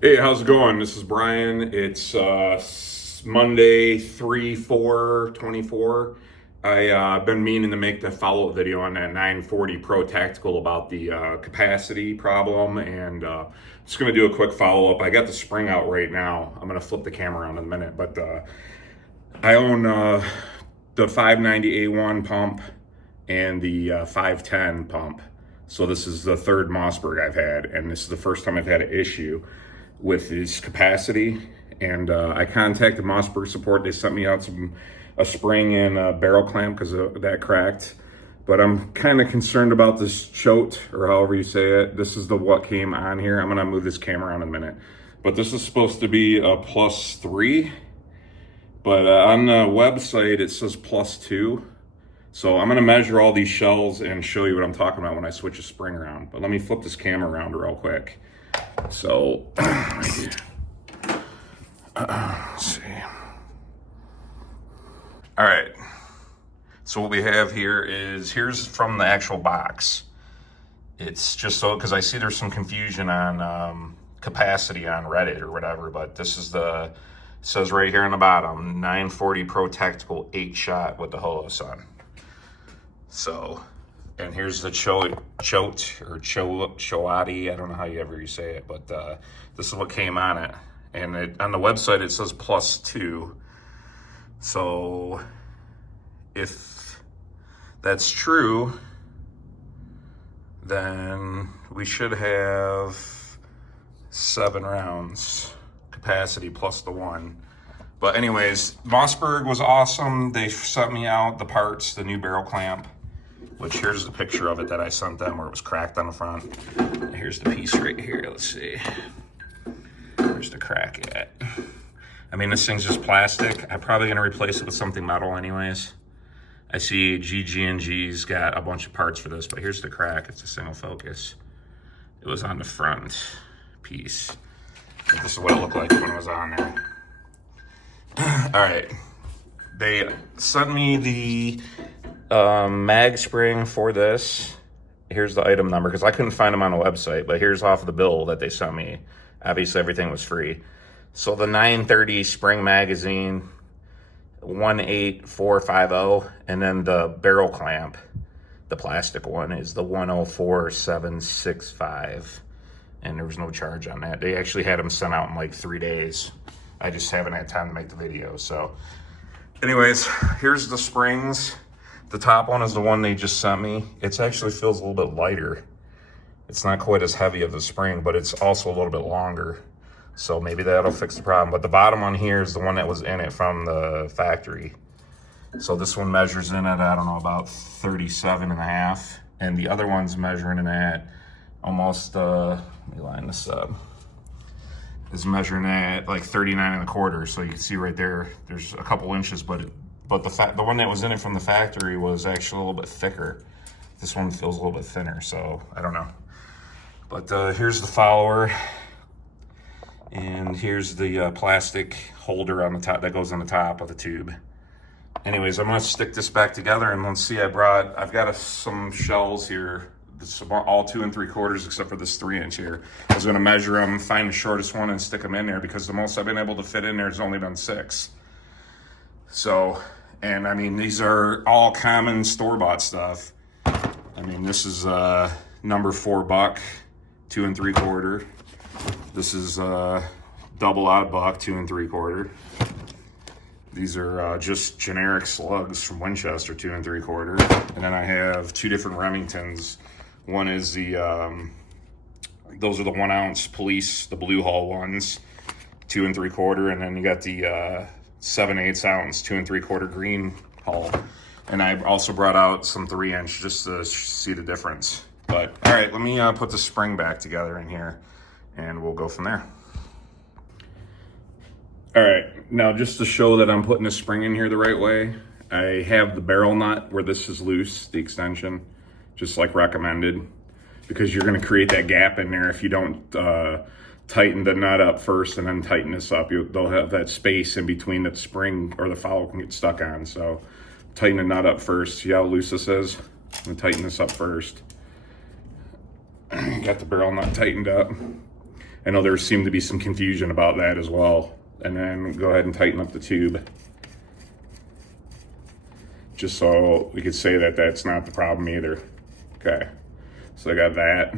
Hey, how's it going? This is Brian. It's Monday, 3/4/24. I've been meaning to make the follow-up video on that 940 Pro Tactical about the capacity problem, and just going to do a quick follow-up. I got the spring out right now. I'm going to flip the camera around in a minute, but I own the 590A1 pump and the 510 pump. So this is the third Mossberg I've had, and this is the first time I've had an issue with this capacity. And I contacted Mossberg support. They sent me out a spring and a barrel clamp because that cracked. But I'm kind of concerned about this chote, or however you say it. This is what came on here. I'm gonna move this camera around in a minute. But this is supposed to be a +3. But on the website, it says +2. So I'm gonna measure all these shells and show you what I'm talking about when I switch a spring around. But let me flip this camera around real quick. So, let's see. All right. So what we have here here's from the actual box. It's just so, because I see there's some confusion on capacity on Reddit or whatever, but this is it says right here on the bottom, 940 Pro Tactical 8-shot with the Holosun. So, and here's the chote or choati. I don't know how you say it, but this is what came on it. And on the website, it says +2. So if that's true, then we should have 7 rounds capacity plus the 1. But anyways, Mossberg was awesome. They sent me out the parts, the new barrel clamp, which here's the picture of it that I sent them where it was cracked on the front. Here's the piece right here. Let's see. Where's the crack at? I mean, this thing's just plastic. I'm probably gonna replace it with something metal anyways. I see GG&G's got a bunch of parts for this, but here's the crack. It's a single focus. It was on the front piece. This is what it looked like when it was on there. All right. They sent me the mag spring for this. Here's the item number, because I couldn't find them on the website, but here's off of the bill that they sent me. Obviously everything was free. So the 930 spring magazine, 18450, and then the barrel clamp, the plastic one, is the 104765, and there was no charge on that. They actually had them sent out in like 3 days. I just haven't had time to make the video. So anyways, here's the springs. The top one is the one they just sent me. It actually feels a little bit lighter. It's not quite as heavy of a spring, but it's also a little bit longer. So maybe that'll fix the problem. But the bottom one here is the one that was in it from the factory. So this one measures in at, I don't know, about 37.5. And the other one's measuring in at almost, let me line this up, is measuring at like 39.25. So you can see right there, there's a couple inches, but the one that was in it from the factory was actually a little bit thicker. This one feels a little bit thinner, so I don't know. But here's the follower, and here's the plastic holder on the top that goes on the top of the tube. Anyways, I'm gonna stick this back together, and let's see. I've got some shells here. This is all 2 3/4 except for this 3-inch here. I was gonna measure them, find the shortest one, and stick them in there, because the most I've been able to fit in there has only been 6. So, and I mean, these are all common store-bought stuff. I mean, this is number 4 buck, 2 3/4. This is double odd buck, 2 3/4. These are just generic slugs from Winchester, 2 3/4. And then I have 2 different Remingtons. One is those are the 1 ounce police, the blue hull ones, 2 3/4. And then you got the 7/8 ounce, 2 3/4 green hull. And I also brought out some 3-inch just to see the difference. But all right, let me put the spring back together in here, and we'll go from there. All right, now just to show that I'm putting the spring in here the right way, I have the barrel nut where this is loose, the extension, just like recommended, because you're gonna create that gap in there if you don't tighten the nut up first and then tighten this up. They'll have that space in between that spring or the follower can get stuck on. So tighten the nut up first. See how loose this is? I'm gonna tighten this up first. Got the barrel nut tightened up. I know there seemed to be some confusion about that as well. And then go ahead and tighten up the tube, just so we could say that that's not the problem either. Okay, so I got that.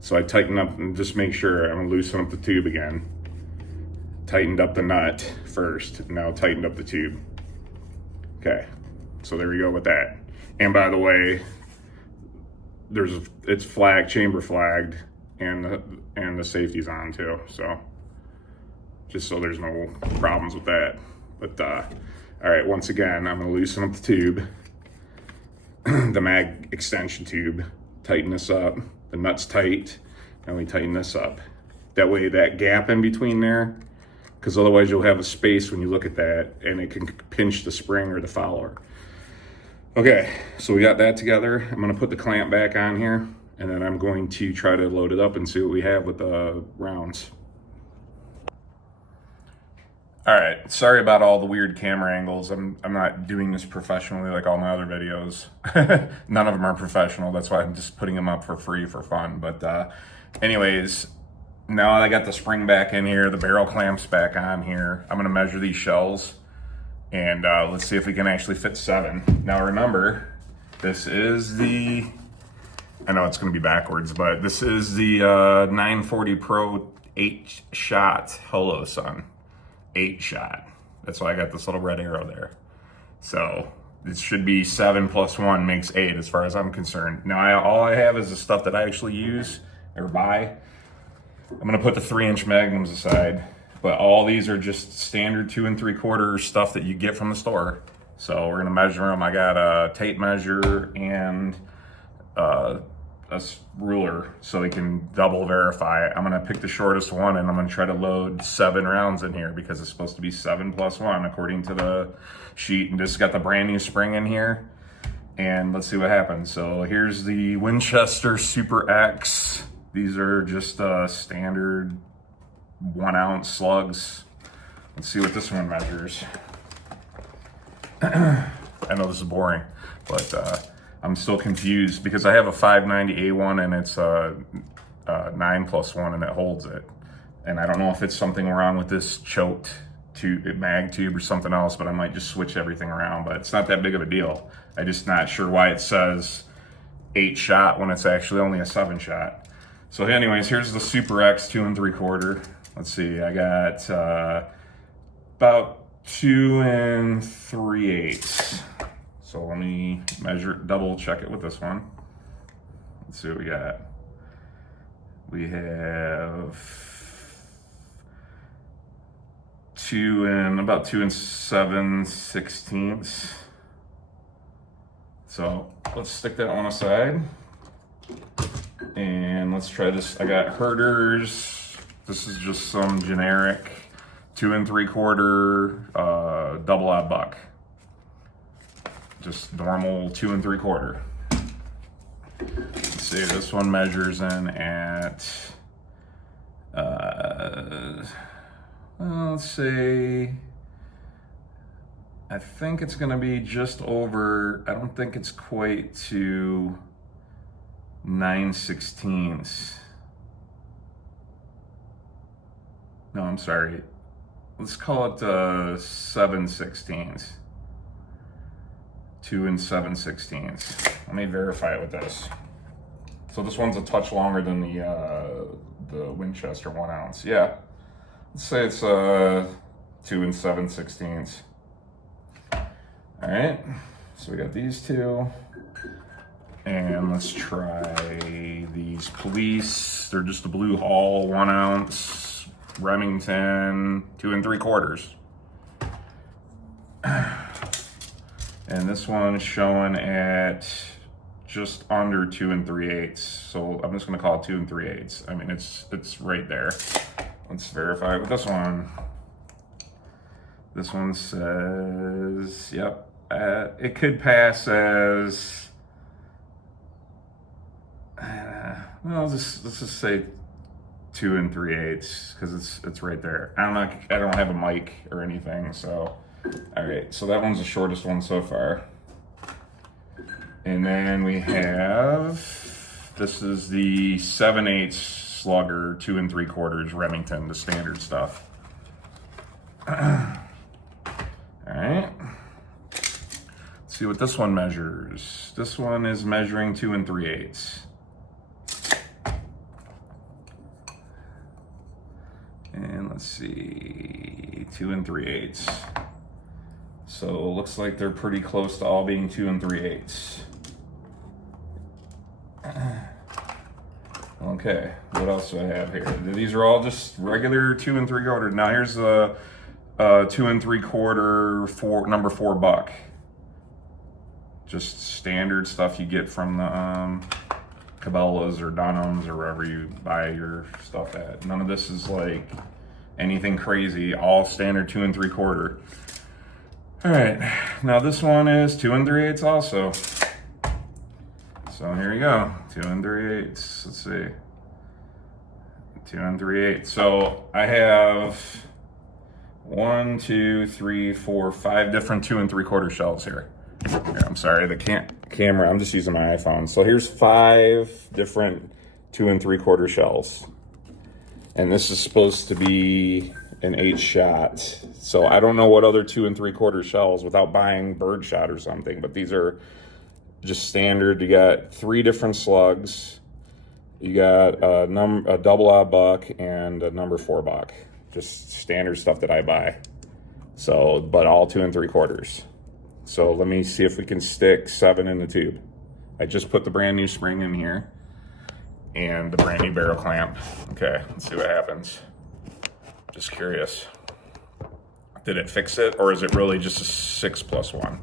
So I tighten up and just make sure I'm gonna loosen up the tube again. Tightened up the nut first, now tightened up the tube. Okay, so there we go with that. And by the way, it's chamber flagged, and the safety's on too. So just so there's no problems with that. But all right, once again, I'm gonna loosen up the tube, the mag extension tube, tighten this up. The nut's tight, and we tighten this up. That way that gap in between there, because otherwise you'll have a space when you look at that and it can pinch the spring or the follower. Okay, so we got that together. I'm gonna put the clamp back on here, and then I'm going to try to load it up and see what we have with the rounds. All right, sorry about all the weird camera angles. I'm not doing this professionally like all my other videos. None of them are professional. That's why I'm just putting them up for free for fun. But anyways, now I got the spring back in here, the barrel clamps back on here. I'm gonna measure these shells, and let's see if we can actually fit 7. Now remember, this is the, I know it's gonna be backwards, but this is the 940 Pro 8-shot Holosun. 8-shot. That's why I got this little red arrow there. So it should be 7 plus 1 makes 8 as far as I'm concerned. Now all I have is the stuff that I actually use or buy. I'm gonna put the 3-inch magnums aside, but all these are just standard 2 3/4 stuff that you get from the store. So we're gonna measure them. I got a tape measure and a ruler so we can double verify it. I'm gonna pick the shortest one, and I'm gonna try to load 7 rounds in here because it's supposed to be 7 plus 1 according to the sheet. And just got the brand new spring in here, and let's see what happens. So here's the Winchester Super X. These are just standard 1 ounce slugs. Let's see what this one measures. I know this is boring, but I'm still confused because I have a 590A1 and it's a 9 plus 1 and it holds it. And I don't know if it's something wrong with this choked mag tube or something else, but I might just switch everything around. But it's not that big of a deal. I'm just not sure why it says 8-shot when it's actually only a 7-shot. So anyways, here's the Super X 2 3/4. Let's see, I got about 2 3/8. So let me measure, double check it with this one. Let's see what we got. We have about 2 7/16. So let's stick that one aside. And let's try this. I got Herder's. This is just some generic 2 3/4 double odd buck. Just normal 2 3/4. Let's see, this one measures in at, let's see, I think it's gonna be just over, I don't think it's quite to 9/16. No, I'm sorry. Let's call it 7/16. 2 7/16. Let me verify it with this. So this one's a touch longer than the Winchester 1 ounce. Yeah, let's say it's 2 7/16. All right, so we got these two. And let's try these Police. They're just a Blue Hall 1 ounce, Remington 2 3/4. And this one is showing at just under 2 3/8. So I'm just gonna call it 2 3/8. I mean, it's right there. Let's verify it with this one. This one says, yep, it could pass as, well, let's just say 2 3/8 because it's right there. I don't have a mic or anything, so all right. So that one's the shortest one so far. And then we have, this is the 7/8 slug or 2 3/4 Remington, the standard stuff. All right. Let's see what this one measures. This one is measuring 2 3/8. And let's see, 2 3/8. So it looks like they're pretty close to all being 2 3/8. Okay, what else do I have here? These are all just regular 2 3/4. Now here's the 2 3/4 number 4 buck. Just standard stuff you get from the Cabela's or Dunham's or wherever you buy your stuff at. None of this is like anything crazy. All standard 2 3/4. All right, now this one is 2 3/8 also. So here you go, 2 3/8. Let's see, 2 3/8. So I have 1, 2, 3, 4, 5 different 2 3/4 shells here. Here, I'm sorry, the camera, I'm just using my iPhone. So here's 5 different 2 3/4 shells. And this is supposed to be an 8 shot. So I don't know what other 2 3/4 shells without buying birdshot or something, but these are just standard. You got 3 different slugs. You got a double odd buck and a number 4 buck. Just standard stuff that I buy. So, but all 2 3/4. So let me see if we can stick 7 in the tube. I just put the brand new spring in here and the brand new barrel clamp. Okay, let's see what happens. Just curious. Did it fix it, or is it really just a 6+1?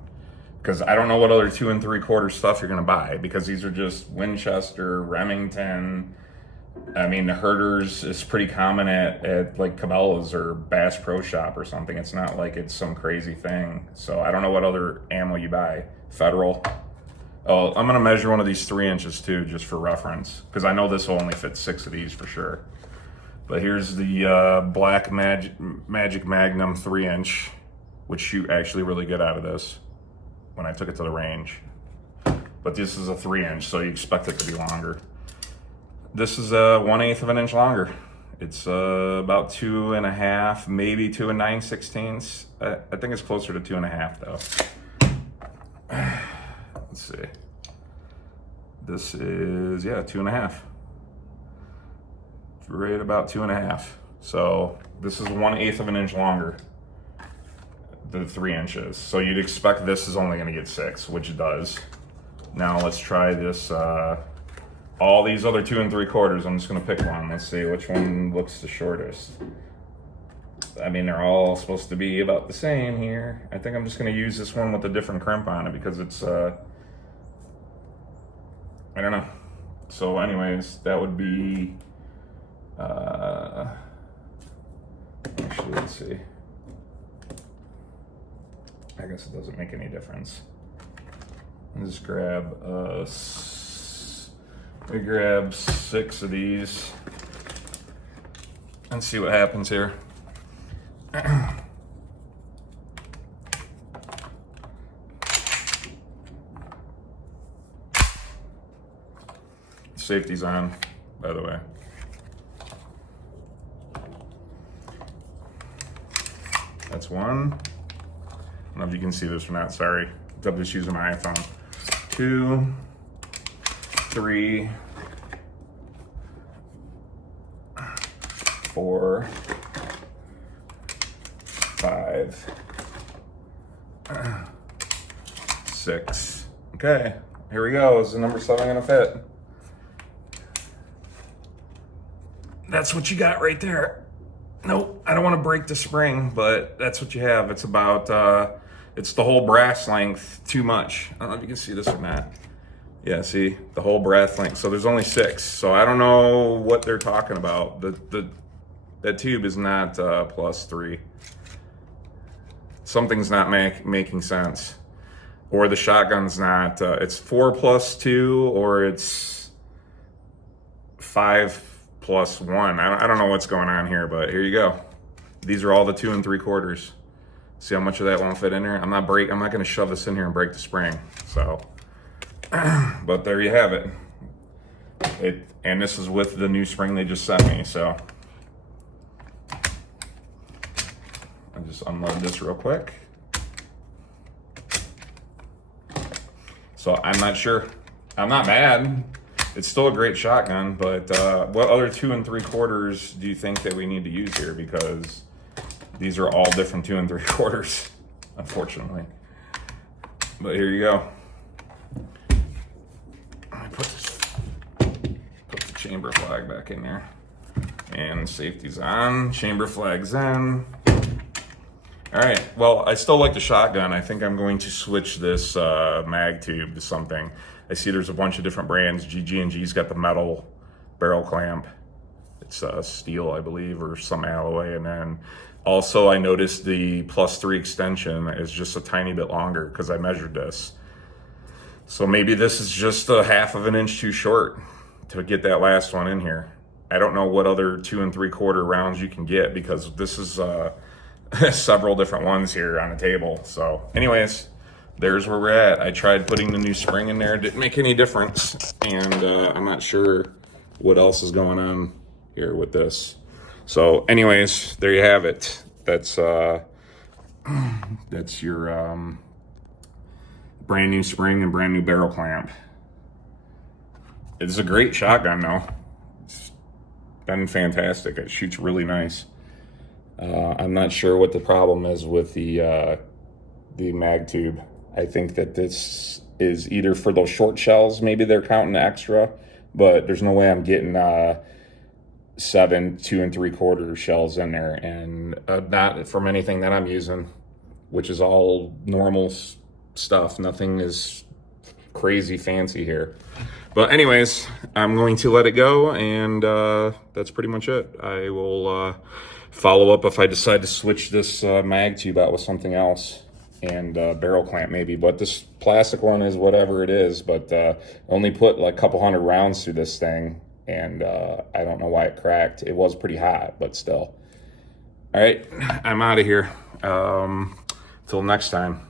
Because I don't know what other 2 3/4 stuff you're gonna buy, because these are just Winchester, Remington. I mean, the Herders is pretty common at like Cabela's or Bass Pro Shop or something. It's not like it's some crazy thing. So I don't know what other ammo you buy. Federal. Oh, I'm gonna measure one of these 3 inches too, just for reference, because I know this will only fit 6 of these for sure. But here's the Black Magic Magnum 3 inch, which shoot actually really good out of this when I took it to the range. But this is a 3 inch, so you expect it to be longer. This is 1/8 of an inch longer. It's about 2.5, maybe 2 9/16. I think it's closer to 2.5 though. Let's see. This is, yeah, 2.5. Right about 2.5. So this is 1/8 of an inch longer, the 3 inches. So you'd expect this is only gonna get 6, which it does. Now let's try this, all these other 2 3/4, I'm just gonna pick one. Let's see which one looks the shortest. I mean, they're all supposed to be about the same here. I think I'm just gonna use this one with a different crimp on it because it's, I don't know. So anyways, that would be, actually, let's see. I guess it doesn't make any difference. I'll just grab, we grab 6 of these and see what happens here. Safety's on, by the way. That's one. I don't know if you can see this or not, sorry. I'm just using my iPhone. 2, 3, 4, 5, 6. Okay, here we go. Is the number 7 gonna fit? That's what you got right there. Nope, I don't want to break the spring, but that's what you have. It's about, it's the whole brass length too much. I don't know if you can see this or not. Yeah, see, the whole brass length. So there's only 6. So I don't know what they're talking about. That tube is not +3. Something's not making sense. Or the shotgun's not, it's 4 + 2, or it's 5 + 1. I don't know what's going on here, but here you go. These are all the 2 3/4. See how much of that won't fit in here? I'm not gonna shove this in here and break the spring. So, but there you have it. And this is with the new spring they just sent me, so I'll just unload this real quick. So I'm not sure. I'm not mad. It's still a great shotgun, but what other 2 3/4 do you think that we need to use here? Because these are all different 2 3/4, unfortunately. But here you go. I put the chamber flag back in there, and safety's on. Chamber flag's in. All right. Well, I still like the shotgun. I think I'm going to switch this mag tube to something. I see there's a bunch of different brands. GG&G's got the metal barrel clamp. It's steel, I believe, or some alloy. And then also I noticed the +3 extension is just a tiny bit longer because I measured this. So maybe this is just a 1/2 inch too short to get that last one in here. I don't know what other 2 3/4 rounds you can get because this is several different ones here on the table. So anyways, there's where we're at. I tried putting the new spring in there. It didn't make any difference. And I'm not sure what else is going on here with this. So anyways, there you have it. That's your brand new spring and brand new barrel clamp. It's a great shotgun though. It's been fantastic. It shoots really nice. I'm not sure what the problem is with the mag tube. I think that this is either for those short shells, maybe they're counting extra, but there's no way I'm getting 7 2 3/4 shells in there, and not from anything that I'm using, which is all normal stuff. Nothing is crazy fancy here. But anyways, I'm going to let it go, and that's pretty much it. I will follow up if I decide to switch this mag tube out with something else, and barrel clamp maybe. But this plastic one is whatever it is, but only put like a couple hundred rounds through this thing, and I don't know why it cracked. It was pretty hot, but still. All right, I'm out of here. Till next time.